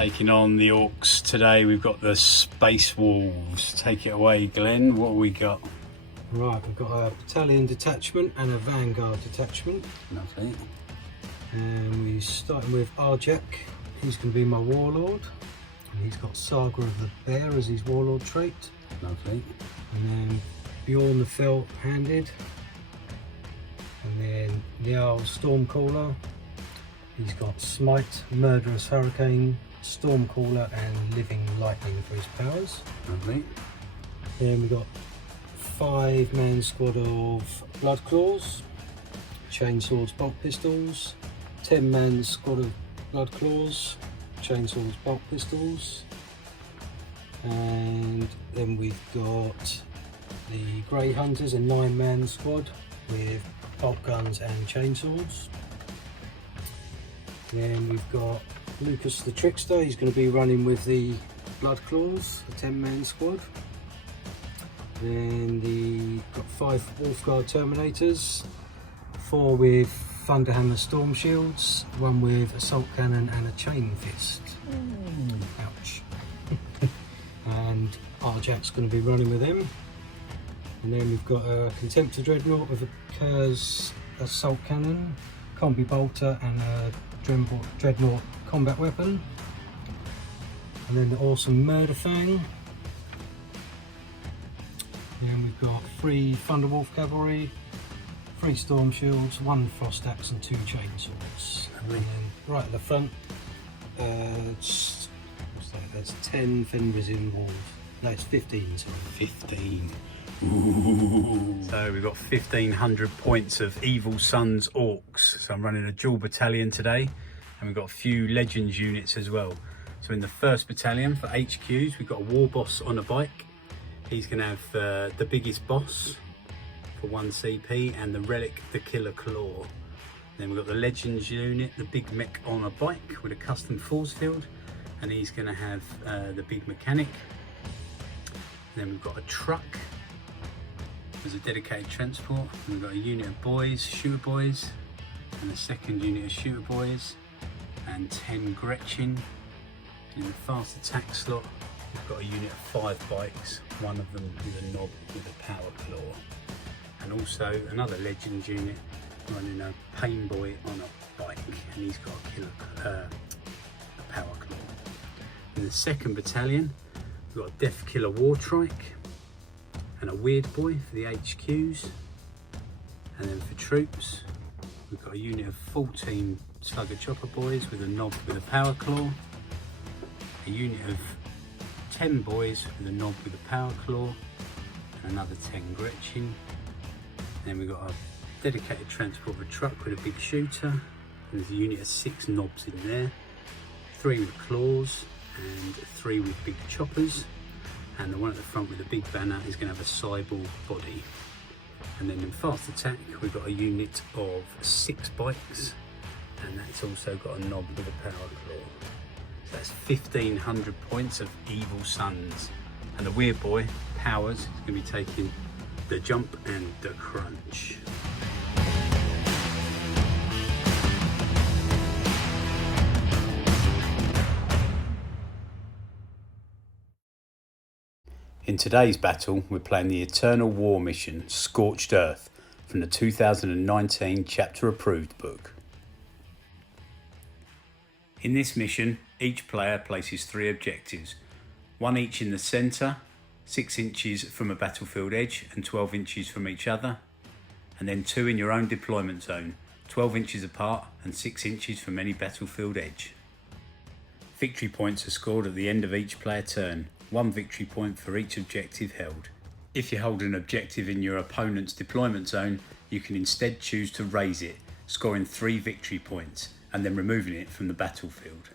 Taking on the Orks today, we've got the SpaceWolves. Take it away, Glenn. What have we got? Right, we've got a battalion detachment and a vanguard detachment. Lovely. And we're starting with Arjak. He's going to be my warlord. And he's got Saga of the Bear as his warlord trait. Lovely. And then Bjorn the Felt-Handed. And then Niall Stormcaller. He's got Smite, Murderous Hurricane, Stormcaller and Living Lightning for his powers. Lovely. Then we've got 5-man squad of Blood Claws, Chainswords, Bolt Pistols, 10-man squad of Blood Claws, Chainswords, Bolt Pistols, and then we've got the Grey Hunters, a 9-man squad with bolt guns and chainswords. Then we've got Lucas the Trickster. He's going to be running with the Blood Claws, a 10-man squad. Then got 5 Wolfguard Terminators, 4 with Thunderhammer Storm Shields, 1 with Assault Cannon and a Chain Fist. Ouch. And Arjak's going to be running with them. And then we've got a Contemptor Dreadnought with a Kurz Assault Cannon, Combi Bolter and a Dreadnought combat weapon. And then the awesome Murder Fang. And we've got 3 Thunderwolf Cavalry, 3 Storm Shields, 1 Frost Axe and 2 Chainswords. And then right at the front, what's that? That's 10 Fenris-in Wolves. No, it's 15, sorry. 15. Ooh. So we've got 1,500 points of Evil Sons Orks. So I'm running a dual battalion today, and we've got a few Legends units as well. So in the first battalion for HQs, we've got a War Boss on a bike. He's going to have the biggest boss for 1 CP and the Relic, the Killer Claw. Then we've got the Legends unit, the Big Mech on a bike with a custom force field, and he's going to have the Big Mechanic. Then we've got a truck as a dedicated transport. And we've got a unit of boys, shooter boys, and a second unit of shooter boys, and 10 Gretchen. In the fast attack slot, we've got a unit of 5 bikes, one of them with a knob with a power claw. And also another Legends unit running a Pain Boy on a bike, and he's got a power claw. In the second battalion, we've got a Death Killer War Trike and a Weird Boy for the HQs. And then for troops, we've got a unit of 14 Slugger Chopper Boys with a knob with a power claw, a unit of 10 boys with a knob with a power claw, and another 10 Gretchen. Then we've got a dedicated transport of a truck with a big shooter, and there's a unit of 6 knobs in there, 3 with claws and 3 with big choppers, and the one at the front with the big banner is going to have a cyborg body. And then in fast attack, we've got a unit of 6 bikes, and that's also got a knob with a power claw. So that's 1,500 points of Evil Sons. And the Weird Boy, Powers, is going to be taking the Jump and the Crunch. In today's battle, we're playing the Eternal War mission, Scorched Earth, from the 2019 Chapter Approved book. In this mission, each player places 3 objectives, 1 each in the centre, 6 inches from a battlefield edge and 12 inches from each other, and then 2 in your own deployment zone, 12 inches apart and 6 inches from any battlefield edge. Victory points are scored at the end of each player turn, 1 victory point for each objective held. If you hold an objective in your opponent's deployment zone, you can instead choose to raise it, scoring 3 victory points and then removing it from the battlefield.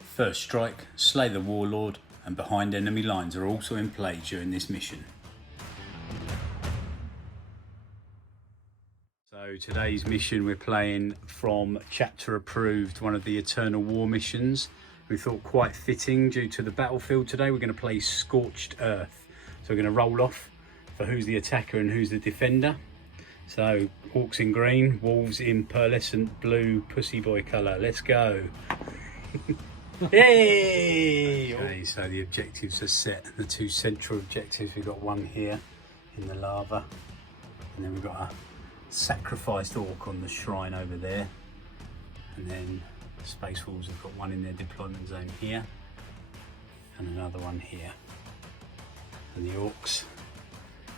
First Strike, Slay the Warlord and Behind Enemy Lines are also in play during this mission. So today's mission we're playing from Chapter Approved, one of the Eternal War missions. We thought quite fitting due to the battlefield today. We're going to play Scorched Earth. So we're going to roll off for who's the attacker and who's the defender. So Orks in green, Wolves in pearlescent blue pussy boy colour. Let's go. Yay! Okay, so the objectives are set. The two central objectives, we've got one here in the lava, and then we've got a sacrificed orc on the shrine over there, and then SpaceWolves have got one in their deployment zone here, and another one here. And the orcs,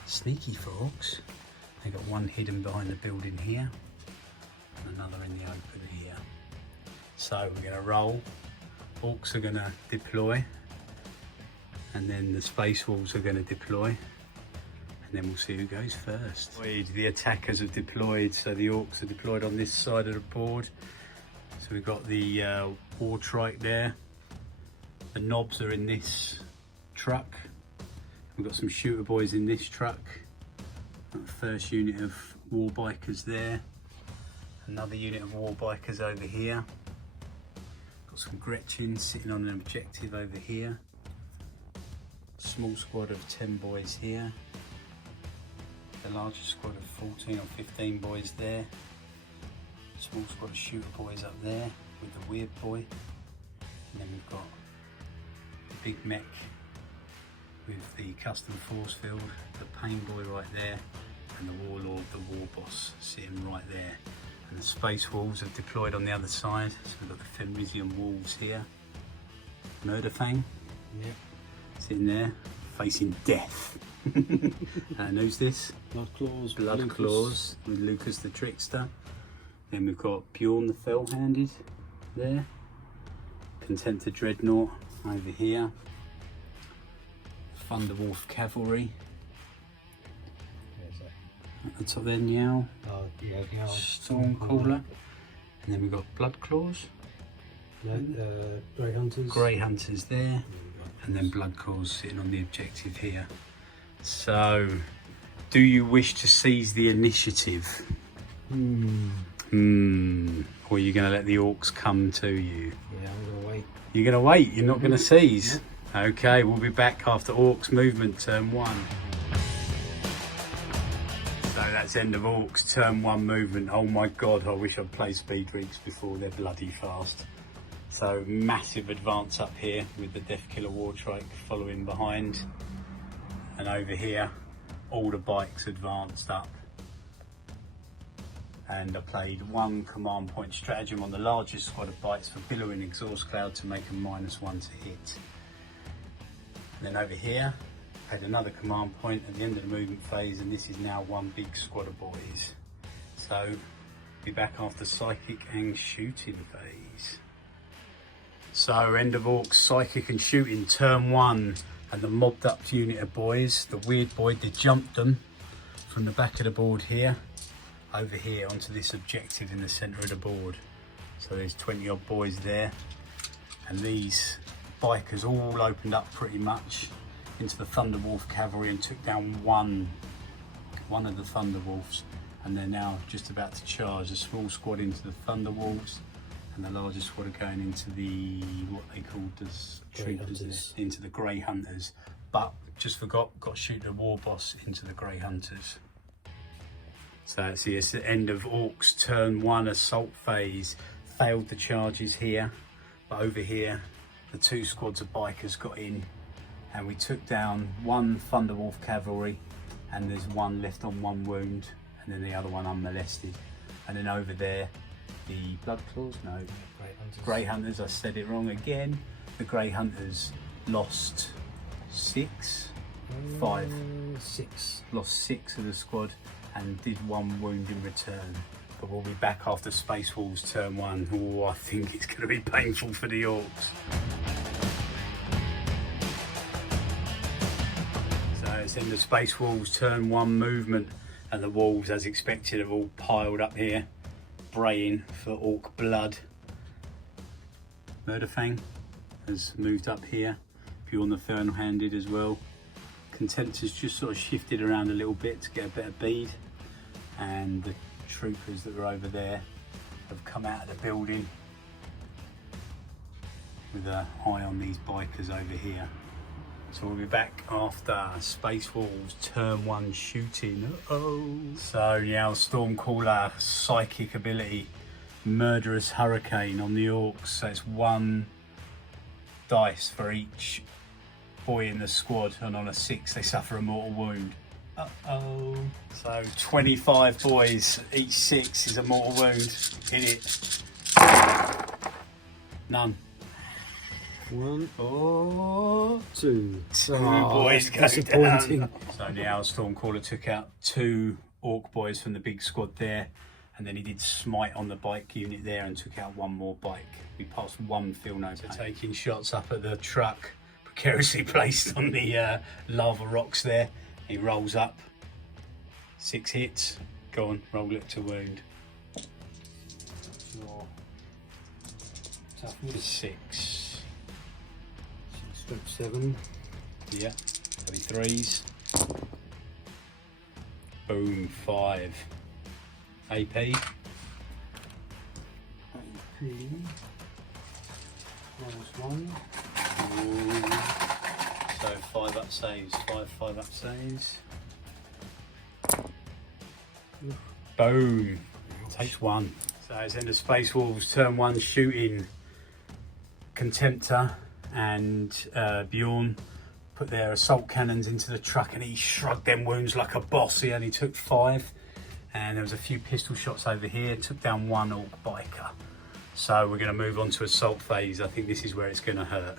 sneaky for orcs, they've got one hidden behind the building here, and another in the open here. So we're going to roll. Orcs are going to deploy, and then the SpaceWolves are going to deploy, and then we'll see who goes first. The attackers have deployed, so the orcs are deployed on this side of the board. So we've got the war trike there. The knobs are in this truck. We've got some shooter boys in this truck. Got the first unit of war bikers there. Another unit of war bikers over here. Got some Gretchens sitting on an objective over here. Small squad of 10 boys here. The largest squad of 14 or 15 boys there. Small squad of shooter boys up there with the weird boy. And then we've got the big mech with the custom force field, the pain boy right there, and the warlord, the war boss, sitting right there. And the SpaceWolves have deployed on the other side. So we've got the Femrisian wolves here. Murder Fang, Yep. sitting there, facing death. And who's this? Blood Claws. Blood Lucas. Claws with Lucas the Trickster. Then we've got Bjorn the Fell-Handed there. Contenter Dreadnought over here. Thunderwolf Cavalry. There's that. At the top there, Niao. Oh, yeah, yeah. Stormcaller. And then we've got Blood Claws. Grey Hunters. Grey Hunters there. And then Blood Claws sitting on the objective here. So, do you wish to seize the initiative? Or are you going to let the orcs come to you? Yeah, I'm going to wait. You're going to wait, you're not going to seize? Okay, we'll be back after Orcs movement, turn 1. So that's end of Orcs, turn 1 movement. Oh my god, I wish I'd played Speed Reeks before, they're bloody fast. So massive advance up here with the Death Killer War Trike following behind. And over here, all the bikes advanced up. And I played one command point stratagem on the largest squad of bikes for billowing exhaust cloud to make a -1 to hit. And then over here, I had another command point at the end of the movement phase, and this is now one big squad of boys. So, be back after psychic and shooting phase. So, end of Orcs, psychic and shooting, turn 1, and the mobbed up unit of boys, the weird boy, they jumped them from the back of the board here, over here onto this objective in the centre of the board. So there's 20 odd boys there, and these bikers all opened up pretty much into the Thunderwolf cavalry and took down one of the Thunderwolves, and they're now just about to charge. A small squad into the Thunderwolves, and the largest squad are going into the, what they called as troopers, into the Grey Hunters. But just forgot, got to shoot the war boss into the Grey Hunters. So it's the end of Orcs turn 1 assault phase. Failed the charges here, but over here the 2 squads of bikers got in, and we took down 1 Thunderwolf cavalry, and there's 1 left on 1 wound, and then the other one unmolested. And then over there, the Blood Claws, no, Grey Hunters, I said it wrong again. The Grey Hunters lost 6, 5, 6. Lost 6 of the squad and did 1 wound in return. But we'll be back after SpaceWolves turn 1. Oh, I think it's going to be painful for the Orcs. So it's in the SpaceWolves turn 1 movement, and the Wolves, as expected, have all piled up here, braying for Orc blood. Murderfang has moved up here, Bjorn the Fell-Handed as well. Contentors just sort of shifted around a little bit to get a better bead, and the troopers that were over there have come out of the building with an eye on these bikers over here. So we'll be back after SpaceWolves turn 1 shooting. So yeah, Stormcaller psychic ability, murderous hurricane on the Orcs. So it's 1 dice for each boy in the squad, and on a 6 they suffer a mortal wound. Uh-oh. So 25 boys, each 6 is a mortal wound. Hit it. None. 1, Oh, 2. two boys go disappointing. down. So the Owl Stormcaller took out 2 Orc boys from the big squad there, and then he did smite on the bike unit there and took out 1 more bike. We passed 1 feel no pain. So taking shots up at the truck, precariously placed on the lava rocks there. He rolls up, 6 hits. Go on, roll it to wound. Toughness 6. strength 7. Yeah, heavy 3s. Boom, 5. AP. AP. -1. Ooh. So 5 up saves, 5 up saves. Boom. Takes 1. So it's end of SpaceWolves, turn 1 shooting. Contemptor and Bjorn put their assault cannons into the truck, and he shrugged them wounds like a boss. He only took 5, and there was a few pistol shots over here. Took down 1 Orc biker. So we're going to move on to assault phase. I think this is where it's going to hurt.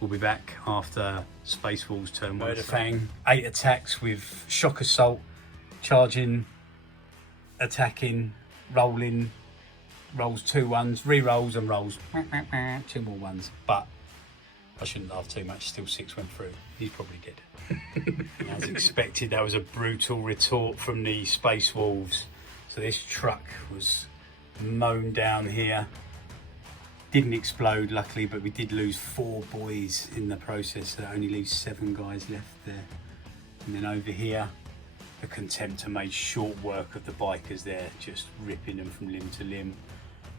We'll be back after SpaceWolves turn 1. Murderfang, 8 attacks with shock assault, charging, attacking, rolling, rolls 2 1s, re-rolls and rolls 2 more 1s. But I shouldn't laugh too much, still 6 went through. He's probably dead. As expected, that was a brutal retort from the SpaceWolves. So this truck was mown down here. Didn't explode, luckily, but we did lose 4 boys in the process. So that only leaves 7 guys left there. And then over here, the Contemptor made short work of the bikers there, just ripping them from limb to limb.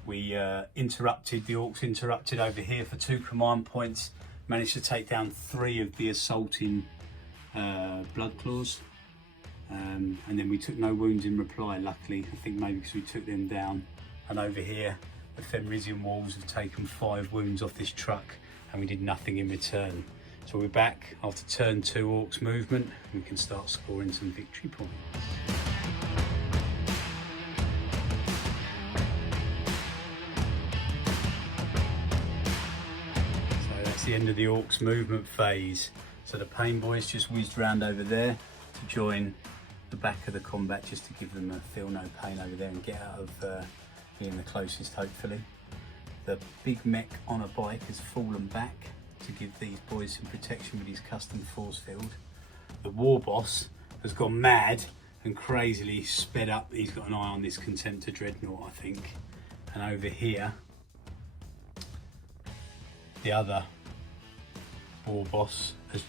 We interrupted, the Orcs interrupted over here for 2 command points. Managed to take down 3 of the assaulting blood claws. And then we took no wounds in reply, luckily. I think maybe because we took them down. And over here, the Fenrisian Wolves have taken 5 wounds off this truck, and we did nothing in return. So we're back after turn 2 Orcs movement. We can start scoring some victory points. So that's the end of the Orcs movement phase. So the Pain Boys just whizzed round over there to join the back of the combat, just to give them a feel no pain over there and get out of being the closest, hopefully. The big mech on a bike has fallen back to give these boys some protection with his custom force field. The War Boss has gone mad and crazily sped up. He's got an eye on this Contemptor Dreadnought, I think. And over here, the other War Boss has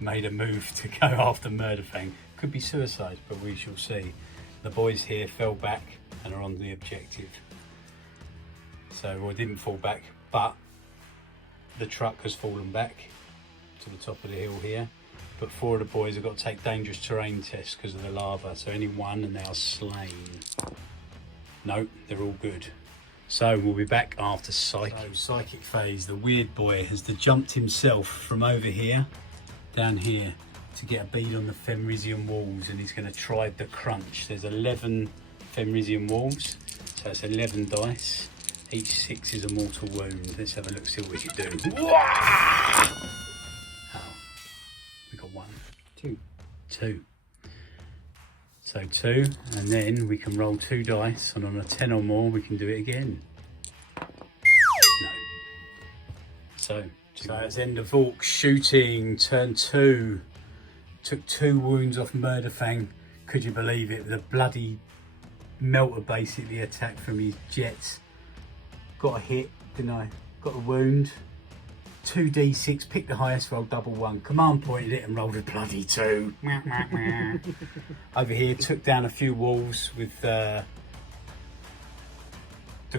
made a move to go after Murderfang. Could be suicide, but we shall see. The boys here fell back and are on the objective. So, well, it didn't fall back, but the truck has fallen back to the top of the hill here. But 4 of the boys have got to take dangerous terrain tests because of the lava. So only 1 and they are slain. No, they're all good. So we'll be back after psychic phase. The weird boy has jumped himself from over here down here to get a bead on the Fenrisian Wolves, and he's going to try the crunch. There's 11 Fenrisian Wolves, so it's 11 dice. Each 6 is a mortal wound. Let's have a look, see what we can do. Oh, we got 1. 2. So 2, and then we can roll 2 dice, and on a 10 or more we can do it again. No. So it's end of Orc shooting, turn 2. Took 2 wounds off Murderfang. Could you believe it? The bloody melter basically attacked from his jets. Got a hit, didn't I? Got a wound. 2d6, picked the highest, rolled double 1. Command pointed it and rolled a bloody 2. Over here, took down a few wolves with the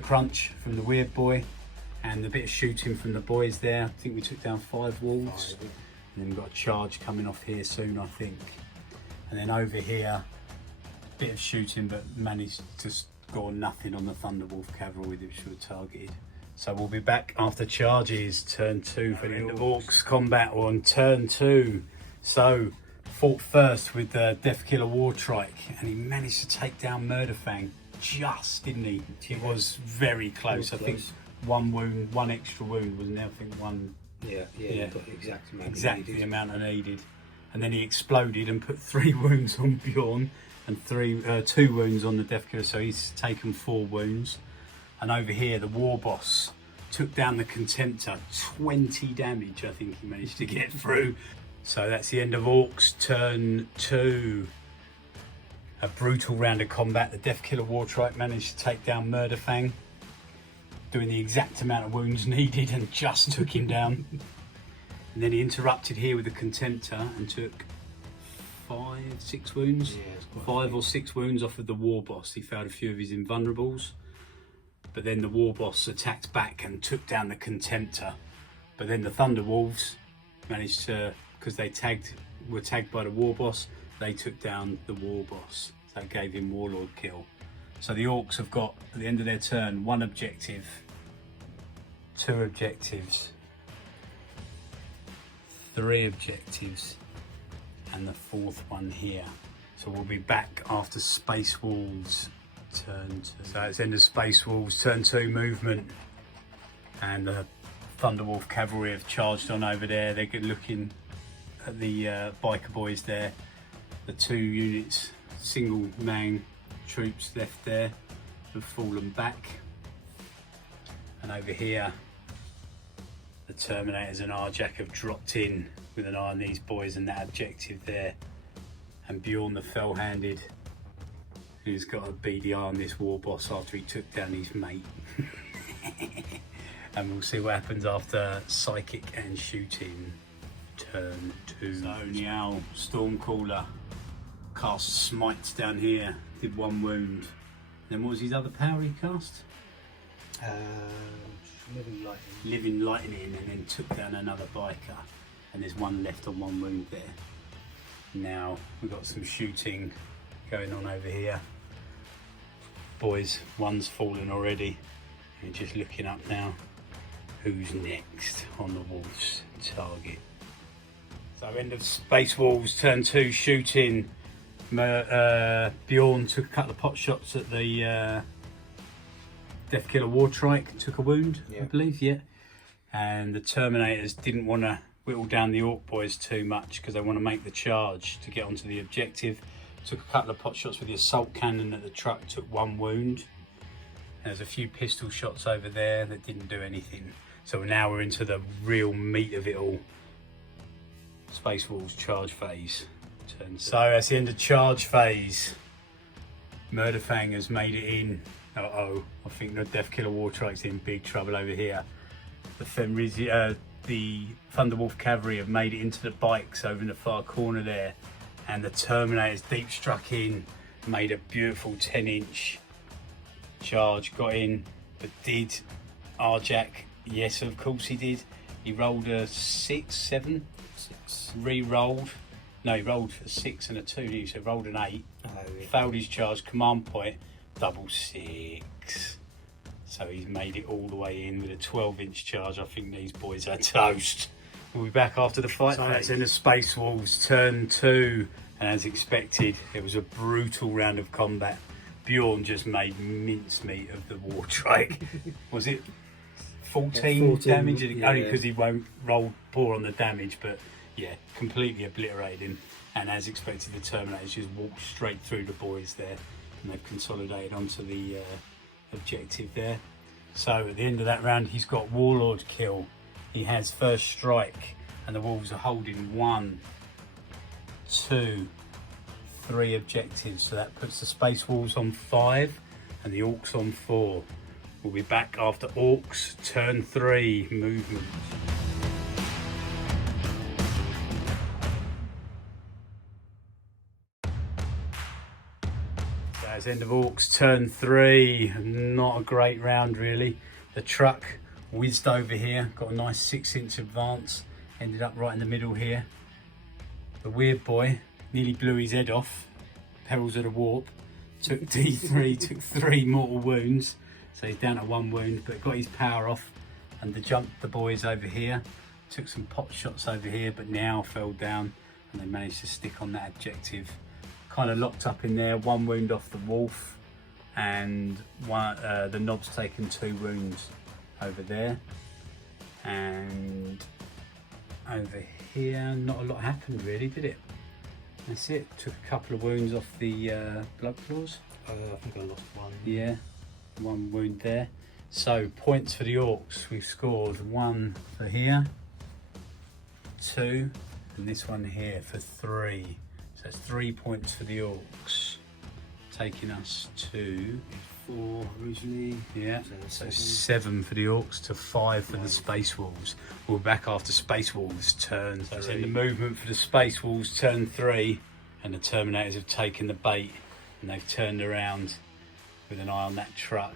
crunch from the weird boy and a bit of shooting from the boys there. I think we took down 5 wolves. And then we've got a charge coming off here soon, I think. And then over here, a bit of shooting, but managed to score nothing on the Thunderwolf cavalry, which were targeted. So we'll be back after charges, turn 2 for the end of Orks combat on turn 2. So fought first with the Death Killer Wartrike, and he managed to take down Murderfang just, didn't he? It was very close. I think one wound, one extra wound, wasn't there? I think one. Yeah. Got the exact amount. Exactly the amount I needed. And then he exploded and put 3 wounds on Bjorn and 2 wounds on the Death Killer. So he's taken 4 wounds. And over here, the War Boss took down the Contemptor, 20 damage. I think he managed to get through. So that's the end of Orks turn 2. A brutal round of combat. The Death Killer Wartrike managed to take down Murderfang, doing the exact amount of wounds needed, and just took him down. And then he interrupted here with the Contemptor and took 5-6 wounds. Yeah, 5 or 6 wounds off of the War Boss. He failed a few of his invulnerables. But then the War Boss attacked back and took down the Contemptor. But then the Thunderwolves managed to, because they were tagged by the War Boss, they took down the War Boss. So that gave him Warlord kill. So the Orks have got, at the end of their turn, 1 objective, 2 objectives, 3 objectives, and the 4th one here. So we'll be back after SpaceWolves turn 2. So it's end of SpaceWolves turn 2 movement, and the Thunderwolf cavalry have charged on over there. They're good looking at the biker boys there. The 2 units, single man troops left there, have fallen back. And over here, the Terminators and Arjak have dropped in with an eye on these boys and that objective there. And Bjorn the Fell-Handed, who's got a beady eye on this War Boss after he took down his mate. And we'll see what happens after Psychic and Shooting turn 2. So Niall, Stormcaller, cast Smite down here, did 1 wound. Then what was his other power he cast? Living Lightning, and then took down another biker. And there's 1 left on 1 wound there. Now we've got some shooting going on over here. Boys, 1's fallen already. And just looking up now, who's next on the Wolves target. So end of SpaceWolves turn 2 shooting. Bjorn took a couple of pot shots at the Death Killer Wartrike, took a wound, I believe, and the Terminators didn't want to whittle down the Ork boys too much because they want to make the charge to get onto the objective. Took a couple of pot shots with the assault cannon at the truck, took 1 wound. There's a few pistol shots over there that didn't do anything. So now we're into the real meat of it all. SpaceWolves charge phase. So that's the end of charge phase. Murderfang has made it in. I think the Death Killer Wartrike's in big trouble over here. The Thunderwolf cavalry have made it into the bikes over in the far corner there, and the Terminators deep struck in, made a beautiful 10-inch charge, got in, but did Arjak? Yes, of course he did. He rolled a 6, re-rolled. No, he rolled a 6 and a 2, didn't he? So rolled an 8, failed his charge, command point, double 6. So he's made it all the way in with a 12-inch charge. I think these boys are toast. We'll be back after the fight. So that's in the SpaceWolves turn 2, and as expected, it was a brutal round of combat. Bjorn just made mincemeat of the Wartrike. Was it 14 damage? Only because he won't roll poor on the damage, but yeah, completely obliterated him. And as expected, the Terminators just walked straight through the boys there, and they've consolidated onto the objective there. So at the end of that round, he's got Warlord kill. He has first strike, and the Wolves are holding 1, 2, 3 objectives. So that puts the SpaceWolves on 5 and the Orks on 4. We'll be back after Orks turn 3 movement. That's end of Orks turn 3. Not a great round really. The truck whizzed over here, got a nice 6-inch advance, ended up right in the middle here. The weird boy nearly blew his head off, perils of the warp, took D3, took 3 mortal wounds. So he's down to 1 wound, but got his power off and jumped the boys over here. Took some pot shots over here, but now fell down and they managed to stick on that objective. Kind of locked up in there, 1 wound off the wolf, and the knob's taken 2 wounds over there. And over here, not a lot happened really, did it? That's it. Took a couple of wounds off the blood claws. I think I lost 1. Yeah, 1 wound there. So points for the Orks. We've scored 1 for here, 2, and this one here for 3. So it's 3 points for the Orks, taking us to 4 originally. Yeah, so 7 for the Orks to 5 for the SpaceWolves. We're back after SpaceWolves turn 3. So in the movement for the SpaceWolves turn 3, and the Terminators have taken the bait and they've turned around with an eye on that truck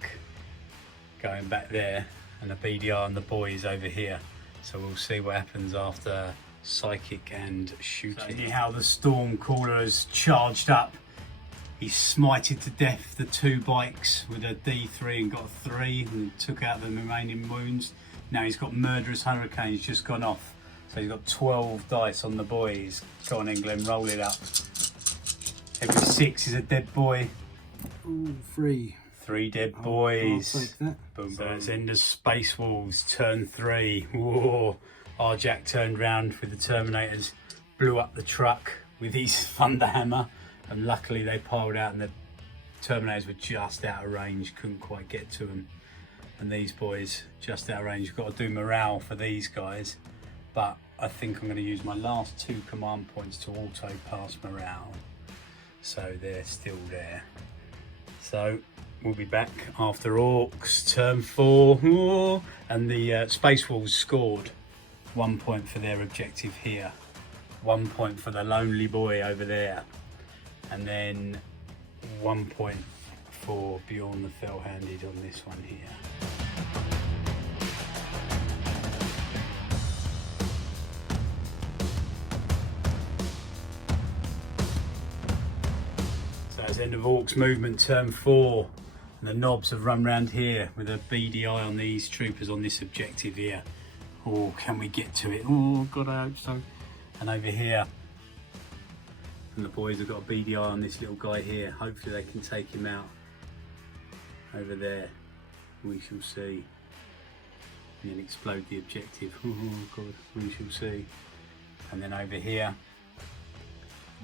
going back there, and the BDR and the boys over here. So we'll see what happens after psychic and shooting. So how the Stormcaller has charged up. He smited to death the 2 bikes with a D3 and got a 3 and took out the remaining wounds. Now he's got Murderous Hurricanes just gone off. So he's got 12 dice on the boys. Go on then, Glenn, roll it up. Every 6 is a dead boy. Ooh, 3. 3 dead boys. I'll take that. Boom, so it's end of SpaceWolves turn 3. Whoa. Our Jack turned round with the Terminators, blew up the truck with his Thunderhammer, and luckily they piled out and the Terminators were just out of range, couldn't quite get to them. And these boys just out of range. You've got to do morale for these guys, but I think I'm going to use my last 2 command points to auto pass morale, so they're still there. So we'll be back after Orks turn 4. Ooh, and the SpaceWolves scored 1 point for their objective here, 1 point for the lonely boy over there, and then 1 point for Bjorn the Fell-Handed on this one here. So it's end of Orks movement turn 4, and the knobs have run round here with a beady eye on these troopers on this objective here. Oh, can we get to it? Oh God, I hope so. And over here, and the boys have got a beady eye on this little guy here. Hopefully they can take him out. Over there, we shall see. And then explode the objective. Oh God, we shall see. And then over here,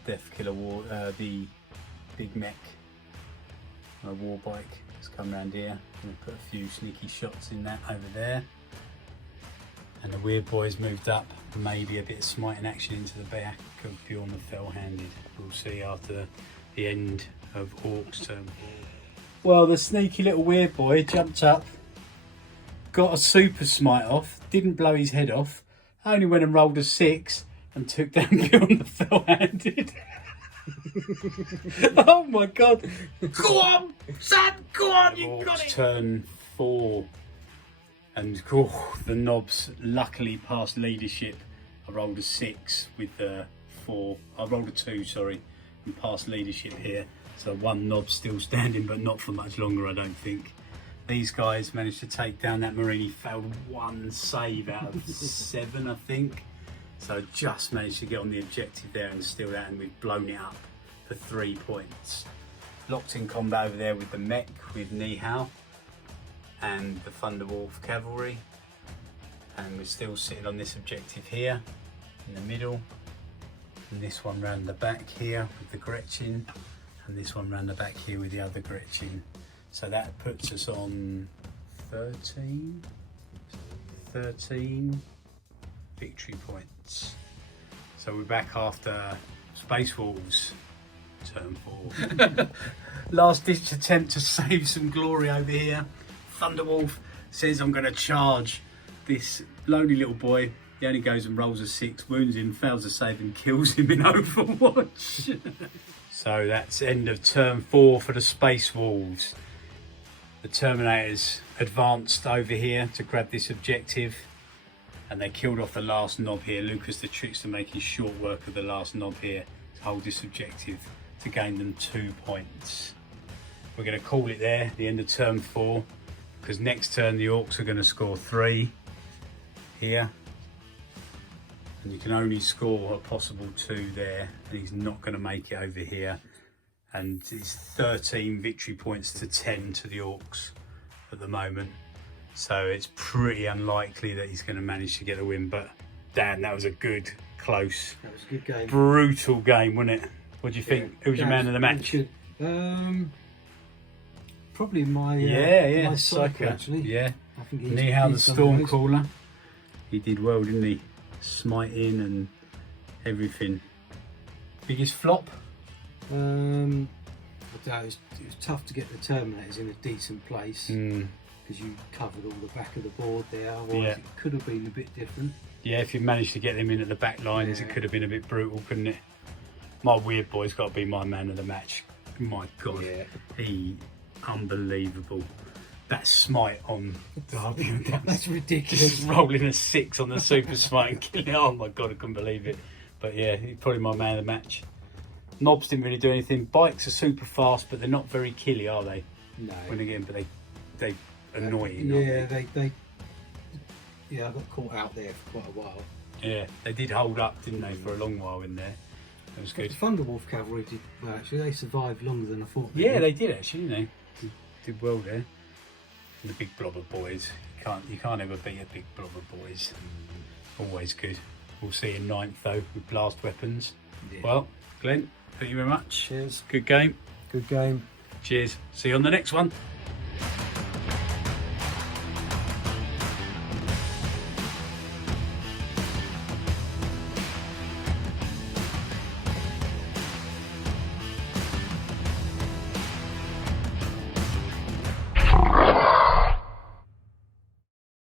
Death Killer War, the big mech, war bike has come around here. I'm gonna put a few sneaky shots in that over there. And the Weird Boys moved up, maybe a bit of smiting action into the back of Bjorn the Fell-Handed. We'll see after the end of Orks turn 4. Well, the sneaky little Weird Boy jumped up, got a super smite off, didn't blow his head off, only went and rolled a 6 and took down Bjorn the Fell-Handed. Oh my God. Go on, son, go on, you got it. Turn 4. And the knobs luckily passed leadership. I rolled a 6 with the 4. I rolled a 2, sorry, and passed leadership here. So 1 knob still standing, but not for much longer, I don't think. These guys managed to take down that Marine. He failed 1 save out of 7, I think. So just managed to get on the objective there and steal that, and we've blown it up for 3 points. Locked in combat over there with the mech with Nihao and the Thunderwolf cavalry, and we're still sitting on this objective here in the middle, and this one round the back here with the Gretchen, and this one round the back here with the other Gretchen. So that puts us on 13 victory points. So we're back after SpaceWolves turn 4. Last ditch attempt to save some glory over here. Thunderwolf says, I'm going to charge this lonely little boy. He only goes and rolls a 6, wounds him, fails to save and kills him in Overwatch. So that's end of turn 4 for the SpaceWolves. The Terminators advanced over here to grab this objective, and they killed off the last knob here. Lucas the Trickster making short work of the last knob here to hold this objective to gain them 2 points. We're going to call it there, the end of turn 4. because next turn the Orks are going to score 3 here. And you can only score a possible 2 there, and he's not going to make it over here. And it's 13 victory points to 10 to the Orks at the moment. So it's pretty unlikely that he's going to manage to get a win. But Dan, that was a good, close, That was a good game. brutal game, wasn't it? What do you think? Who was your man of the match? Probably my my Psycho, Psycho. actually. Yeah. I think Nihal the he's done the most. Stormcaller. He did well, didn't he? Smiting and everything. Biggest flop? I don't know, it was tough to get the Terminators in a decent place because you covered all the back of the board there. Otherwise, it could have been a bit different. Yeah, if you managed to get them in at the back lines, it could have been a bit brutal, couldn't it? My Weird Boy's got to be my man of the match. My God, he unbelievable. That smite on Derby, That's ridiculous. just rolling a 6 on the super smite and killing it. Oh my God, I couldn't believe it. But yeah, he's probably my man of the match. Knobs didn't really do anything. Bikes are super fast, but they're not very killy, are they? No. When again, but they annoying. Yeah, they I got caught out there for quite a while. Yeah, they did hold up, didn't they, for a long while in there. That was good. The Thunderwolf cavalry did well, actually. They survived longer than I thought. Yeah, they did actually, didn't they? Did well there. And the big blob of boys. You can't ever beat a big blob of boys. Always good. We'll see you in 9th though with blast weapons. Yeah. Well, Glenn, thank you very much. Cheers. Good game. Good game. Cheers. See you on the next one.